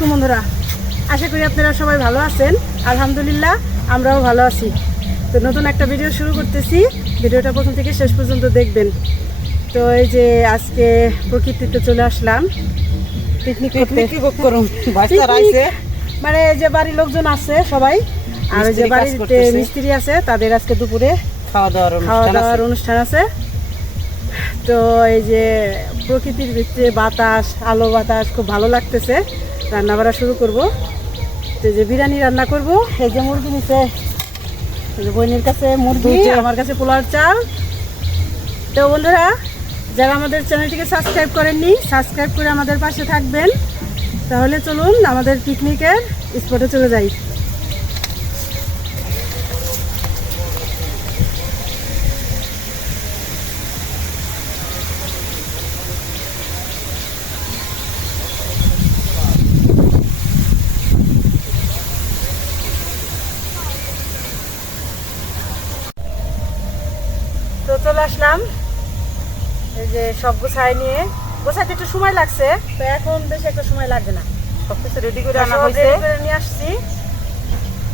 আলাইকুম বন্ধুরা। আশা করি আপনারা সবাই ভালো আছেন। আলহামদুলিল্লাহ আমরাও ভালো আছি। তো নতুন একটা ভিডিও শুরু করতেছি। ভিডিওটা প্রথম থেকে শেষ পর্যন্ত দেখবেন। তো এই যে আজকে প্রকৃতিতে চলে আসলাম। পিকনিক মানে যে বাড়ির লোকজন আছে সবাই। আর যে বাড়িতে মিস্ত্রি আছে তাদের আজকে দুপুরে খাওয়া দাওয়ার খাওয়া দাওয়ার অনুষ্ঠান আছে। তো এই যে প্রকৃতির ভিতরে বাতাস আলো বাতাস খুব ভালো লাগতেছে। রান্না বাড়া শুরু করব। তো যে বিরিয়ানি রান্না করব। এই যে মুরগি নিচে বোনের কাছে মুরগি। আমার কাছে পোলার চাল। তো বন্ধুরা যারা আমাদের চ্যানেলটিকে সাবস্ক্রাইব করেননি সাবস্ক্রাইব করে আমাদের পাশে থাকবেন। তাহলে চলুন আমাদের পিকনিকের স্পটে চলে যাই তো চলে আসলাম। এই যে সব গোছাই নিয়ে। গোছাইতে একটু সময় লাগছে। তো এখন বেশি একটা সময় লাগবে না। সবকিছু রেডি করে আনা সব হয়েছে। ready করে নিয়ে আসছি।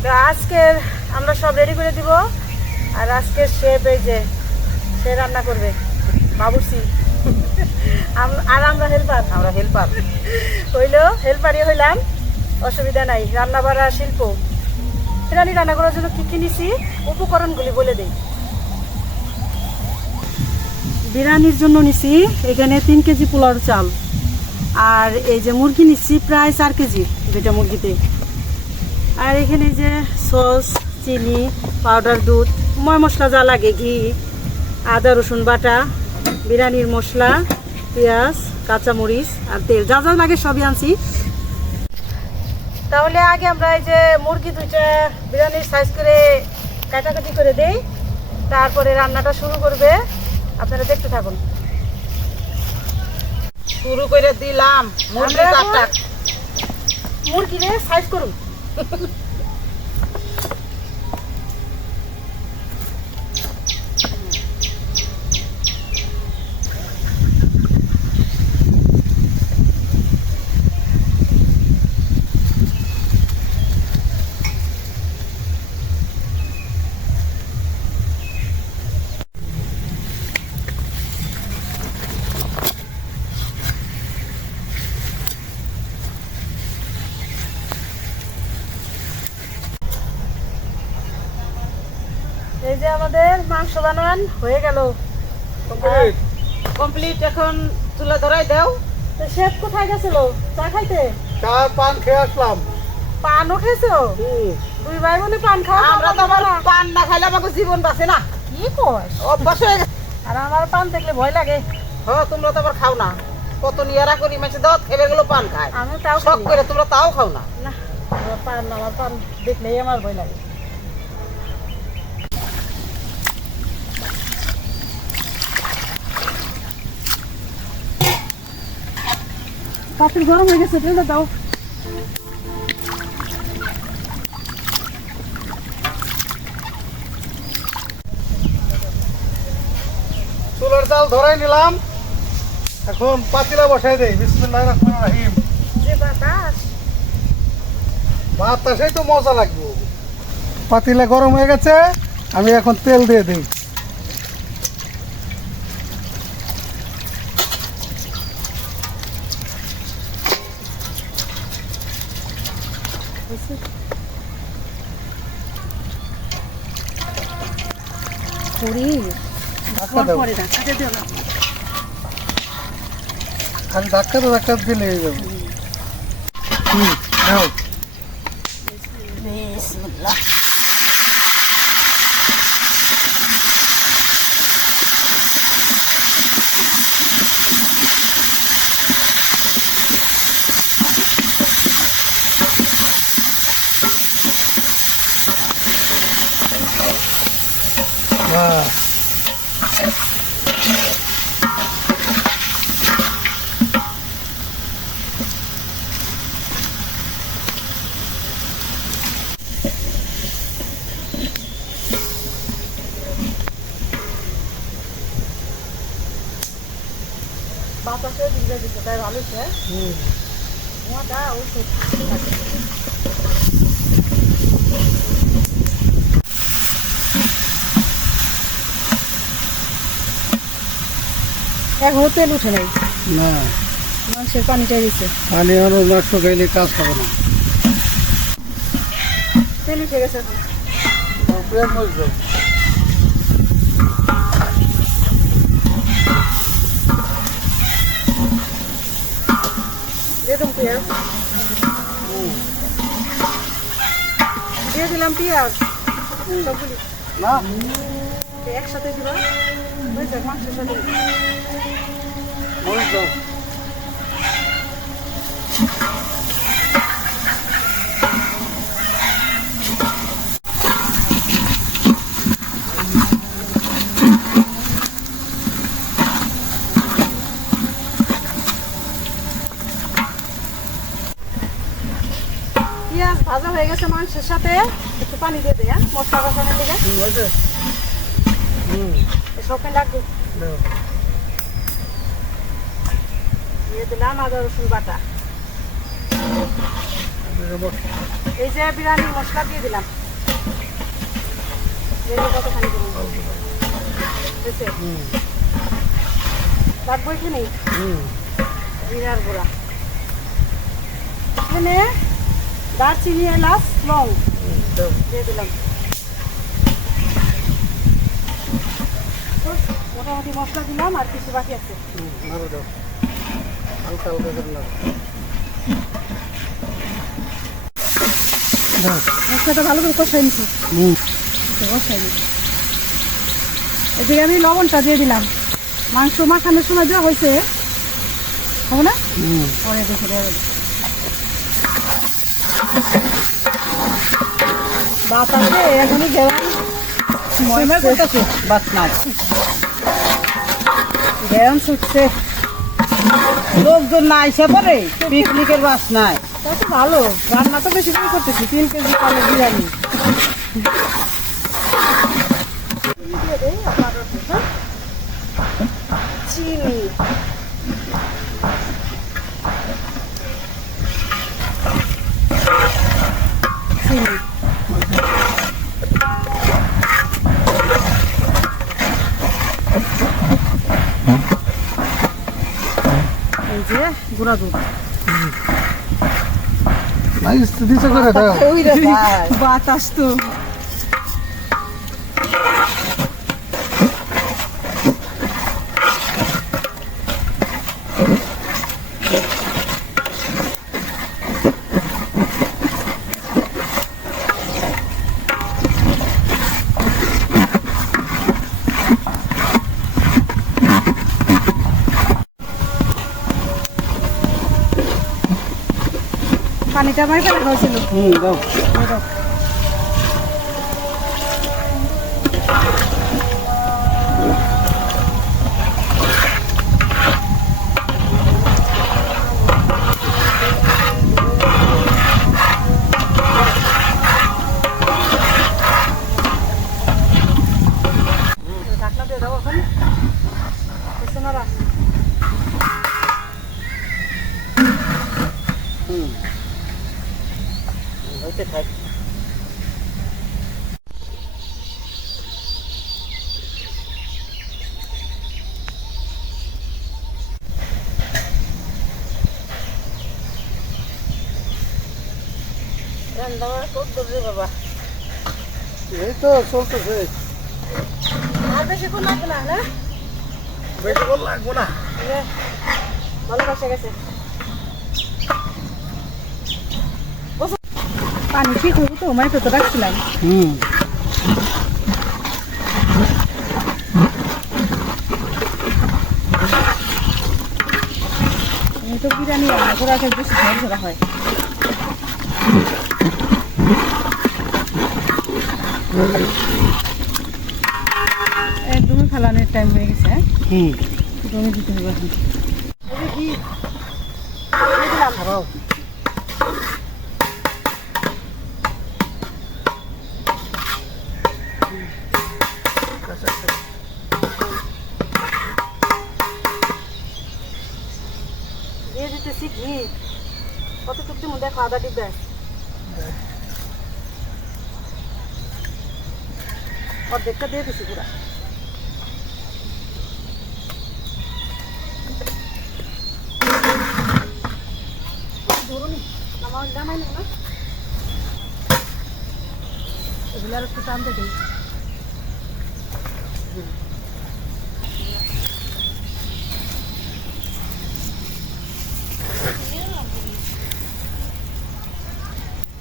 তো আজকের আমরা সব রেডি করে দিব। আর আজকের শেফ এই যে সে রান্না করবে। বাবুসি আর আমরা হেল্পার আমরা হেল্পার হইল হেল্পারই হইলাম। অসুবিধা নাই। রান্না বাড়া শিল্প রান্না করার জন্য কী কী নিছি উপকরণগুলি বলে দিই। বিরিয়ানির জন্য নিছি, এখানে তিন কেজি পোলার চাল। আর এই যে মুরগি নিচ্ছি প্রায় চার কেজি দুইটা মুরগিতে। আর এখানে যে সস, চিনি, পাউডার, দুধ, ময় মশলা যা লাগে, ঘি, আদা, রসুন বাটা, বিরিয়ানির মশলা, পেঁয়াজ, কাঁচামরিচ আর তেল, যা যা লাগে সবই আনছি। তাহলে আগে আমরা এই যে মুরগি দুইটা বিরিয়ানির সাইজ করে কাটাকাটি করে দেই, তারপরে রান্নাটা শুরু করবে। আপনারা দেখতে থাকুন। শুরু করে দিলাম। মুরগি মুরগি কাটা মুরগিরে সাইজ করুন। এই যে আমাদের মাংস বানান হয়ে গেল। কমপ্লিট। এখন চুলা ধরাই দাও। তো শেফ কোথায় গেছিল? চা খাইতে? চা পান খেয়ে আসলাম। পানও খেয়েছো? দুই ভাই বোনে পান খাওয়া আমরা তো আবার পান না খাইলে আমাকে জীবন বাঁচে না। কি কস? অভ্যাস হয়ে গেছে। আর আমার পান দেখলে ভয় লাগে। হ্যাঁ তোমরা তো আবার খাও না। কত নিয়ারা করি মাসে দাও খেবে গেলো পান খায়। আমি তাও শখ করে তোমরা তাও খাও না। না আমার পান আমার পান দেখলেই আমার ভয় লাগে। পাতিল গরম হয়ে গেছে তেলটা দাও। চুলার চাল ধরাই নিলাম। এখন পাতিলা বসাই দেই। বিসমিল্লাহ রহমান রাহিম। যে সেই তো মজা লাগবে। পাতিলা গরম হয়ে গেছে আমি এখন তেল দিয়ে দিই। করি ধাক্কা পরে আমি ধাক্কা দিলে হয়ে যাবে। হুম বাতাসে তাই ভালো ধোঁয়াটা ওষুধ এখনও তেল উঠে নাই। না। মাংসের পানিটাই দিচ্ছে পানি আরও নষ্ট খাইলে কাজ হবে না। তেল উঠে গেছে দিয়ে দিলাম পেঁয়াজ দিয়ে দিলাম পেঁয়াজ সবগুলি একসাথে দিবা যাক মাংসের সাথে মরিচ দাও পেঁয়াজ ভাজা হয়ে গেছে মাংসের সাথে। একটু পানি দিয়ে দেয় মশলা কষানোর দিকে। সকাল লাগবে দিয়ে দিলাম আদা রসুন বাটা। এই যে বিরিয়ানি মশলা দিয়ে দিলাম। কতখানি লাগবে এখানে জিরার গুঁড়া। এখানে দারচিনি এলাচ লং। দিয়ে দিলাম। মোটামুটি মশলা দিলাম আর কিছু বাকি আছে। হালকা হালকা। মশলাটা ভালো করে কষাই নিচ্ছি হুম। কষাই নিচ্ছি এদিকে আমি লবণটা দিয়ে দিলাম। মাংস মাখানোর সময় দেওয়া হয়েছে হবে না? পরে দেখে দেওয়া বাতাসে এখনই গেলাম। গেলাম ছুটছে লোকজন না এসে পরে পিকনিকের বাস নাই। তা তো ভালো। রান্না তো বেশি করে করতেছি তিন কেজি কালো বিরিয়ানি। চিনি। এই যে গুঁড়া দুধ। বাতাস তো। পানিটা আমার ফেলে হয়েছিল হুম দাও। হইতে থাক রান্না বান্না বাবা। এই তো চলতেছে। আর বেশিক্ষণ লাগবে না না? লাগবো ভালো বসে গেছে। পানি ঠিক হইব তো মাইকে তো রাখছিলাম হুম। তো বিরিয়ানি রান্না করে বেশি ঝড় হয়। একদমই ফালানোর টাইম হয়ে গেছে হ্যাঁ? হুম। জমি দিতে হবে এখন। ঘি দিয়ে দিলাম খারাপ দিয়ে দিতেছি ঘি কতটুকু দিব দেখো আদা ডিব্বে অর্ধেকটা দিয়ে দিছি পুরা ধরুনি নামাও নামাই নেব না এগুলো আর একটু টানতে দিই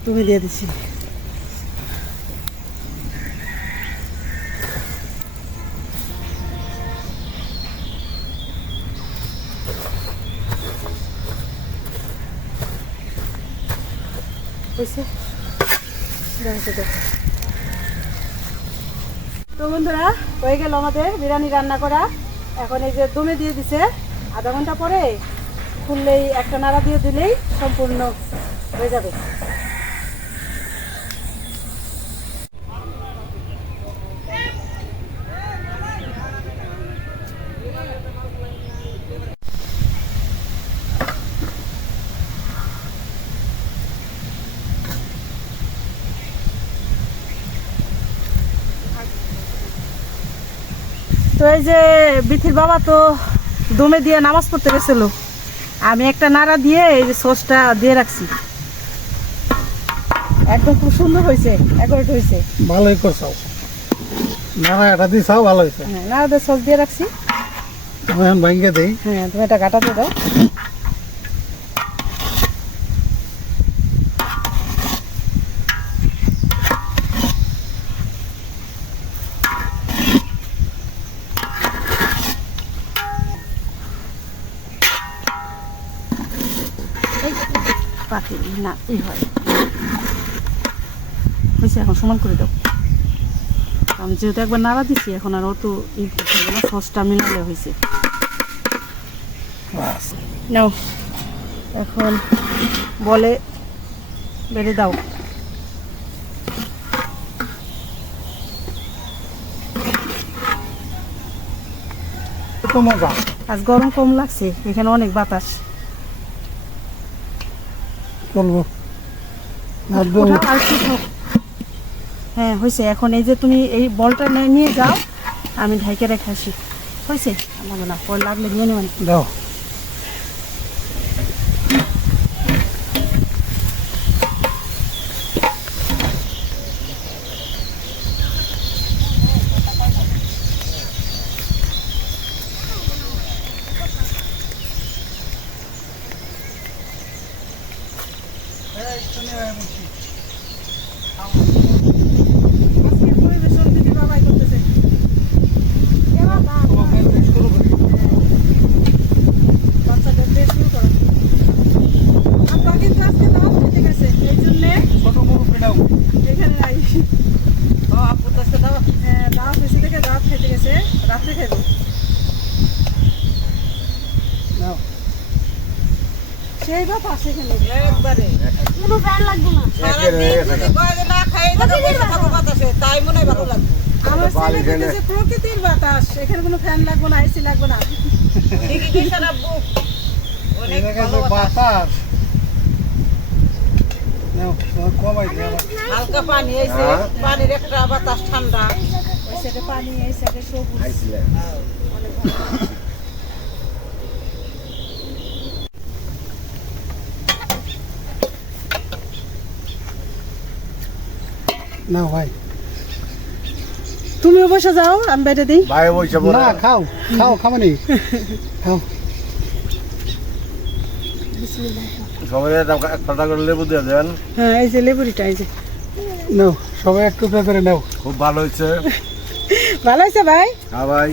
তুমি দিয়ে দিছি হয়েছে? দেখো দেখো তো বন্ধুরা, হয়ে গেল আমাদের বিরিয়ানি রান্না করা। এখন এই যে দমে দিয়ে দিছে, আধা ঘণ্টা পরে খুললেই একটা নাড়া দিয়ে দিলেই সম্পূর্ণ হয়ে যাবে। এই যে বিথির বাবা তো দমে দিয়ে নামাজ পড়তে গেছিল। আমি একটা নাড়া দিয়ে এই যে সসটা দিয়ে রাখছি। একদম খুব সুন্দর হয়েছে অ্যাকোরেট হয়েছে। ভালোই করছ। নাড়া এটা দিছাও ভালো হয়েছে। হ্যাঁ নাড়া দিয়ে সস দিয়ে রাখছি। তুমি এখন ভাঙ্গে দিই। হ্যাঁ তুমি এটা কাটাতে দাও এই, এই হয় হয়েছে এখন সমান করে দাও। আমি যেহেতু একবার নাড়া দিচ্ছি এখন আর অত ই না সসটা মিলালে হয়েছে। নাও এখন বলে বেড়ে দাও। মজা আজ গরম কম লাগছে এখানে অনেক বাতাস। চলবো। হ্যাঁ হয়েছে। এখন এই যে তুমি এই বলটা নিয়ে- নিয়ে যাও আমি ঢাইকে রেখে আসি। হয়েছে? না লাগলে নিয়ে নেবেন। দাও বাচ্চাদের দিয়ে শুরু করো আব্বা কিন্তু আজকে দাওয়াত খেতে গেছে এই জন্যে ছোট মুরব্বি দাও এখানে নাই ও আপু তো আজকে দাও হ্যাঁ দাওয়াত এসে থেকে দাওয়াত খেতে গেছে রাত্রে খাইবো নাও সেই একবারে। কোনো ফ্যান লাগবে না। সারাদিন যদি কয়েক না খাই দাও বসে বাতাসে। তাই মনে ভালো লাগবে। আমার ছেলে দেখেছে প্রকৃতির বাতাস। এখানে কোনো ফ্যান লাগবে না এসি লাগবে না। ঠিকই কইছেন আব্বু অনেক ভালো বাতাস। বাতাস। নাও তোমার কমাই দিই আবার হালকা পানি আইছে পানির একটা বাতাস ঠান্ডা। ওই সাইডে পানি এই সাইডে সবুজ। নাও ভাই। তুমিও বসে যাও আমি বেড়ে দিই। ভাই বলছে না খাও খাও খাবানি খাও। সবাই করে লেবু দিয়ে দেন। হ্যাঁ এই যে লেবুরিটা এই যে। নাও সবাই একটু করে নাও। খুব ভালো হয়েছে। ভালো হয়েছে ভাই? হ্যাঁ ভাই।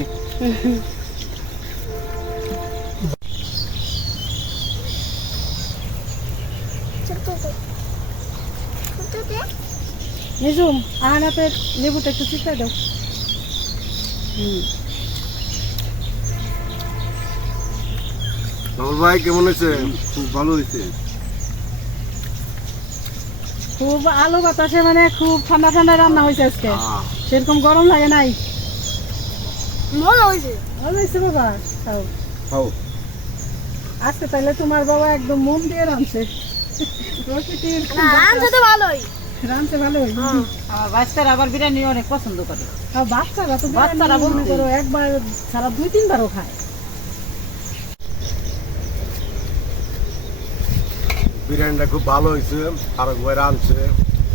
নিজুম আনাতে লেবুটা একটু চিপে দাও। হুম বাবুল ভাই কেমন হয়েছে? খুব ভালো হয়েছে। খুব আলো বাতাসে মানে খুব ঠান্ডা ঠান্ডা রান্না হয়েছে আজকে। সেরকম গরম লাগে নাই। মজা হয়েছে। ভালো হয়েছে বাবা খাও। খাও। আজকে তাহলে তোমার বাবা একদম মন দিয়ে রাঁধছে। প্রকৃতির তো ভালোই। রাঁধতে ভালো হয় আমার বাচ্চারা আবার বিরিয়ানি অনেক পছন্দ করে। আর বাচ্চারা তো বাচ্চারা মনে বলতে। করো একবার সারা দুই তিনবারও খায়। বিরিয়ানিটা খুব ভালো হয়েছে ভাই রাঁধছে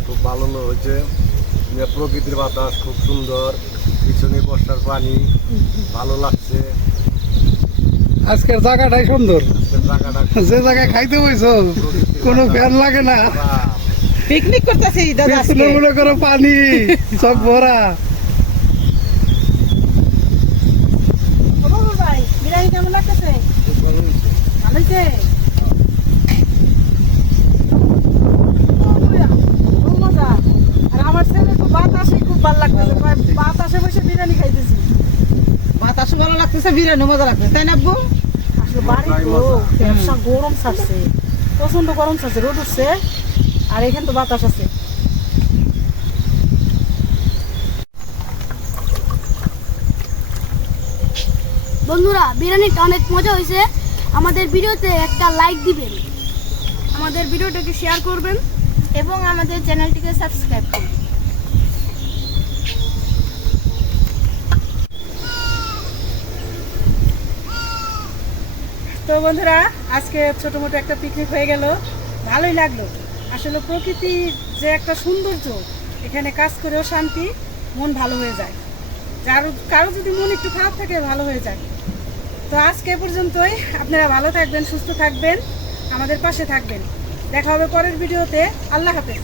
খুব ভালো হয়েছে। প্রকৃতির বাতাস খুব সুন্দর পিছনে বর্ষার পানি ভালো লাগছে। আজকের জায়গাটাই সুন্দর। যে জায়গায় খাইতে বইছো কোনো ফ্যান লাগে না। পিকনিক করতেছি দাদা আজকে। মনে করো পানি সব ভরা। কেমন লাগতেছে? ভালো হয়েছে? খুব মজা। আর আমার ছেলে তো বাতাসে ভালো লাগতেছে। বাতাসে বসে বিরিয়ানি খাইতেছি। বাতাসও ভালো লাগতেছে বিরিয়ানি মজা লাগতেছে তাই না আব্বু? আসলে বাড়ি তো গরম ছাড়ছে প্রচণ্ড গরম ছাড়ছে রোদ উঠছে। আর এখানে তো বাতাস আছে। বন্ধুরা বিরিয়ানিটা অনেক মজা হয়েছে। আমাদের ভিডিওতে একটা লাইক দিবেন। আমাদের ভিডিওটাকে শেয়ার করবেন এবং আমাদের চ্যানেলটিকে সাবস্ক্রাইব করবেন। তো বন্ধুরা আজকে ছোট মোটো একটা পিকনিক হয়ে গেল। ভালোই লাগল। আসলে প্রকৃতির যে একটা সৌন্দর্য, এখানে কাজ করেও শান্তি, মন ভালো হয়ে যায়। কারও কারও যদি মন একটু খারাপ থাকে, ভালো হয়ে যায়। তো আজকে পর্যন্তই। আপনারা ভালো থাকবেন, সুস্থ থাকবেন, আমাদের পাশে থাকবেন। দেখা হবে পরের ভিডিওতে। আল্লাহ হাফেজ।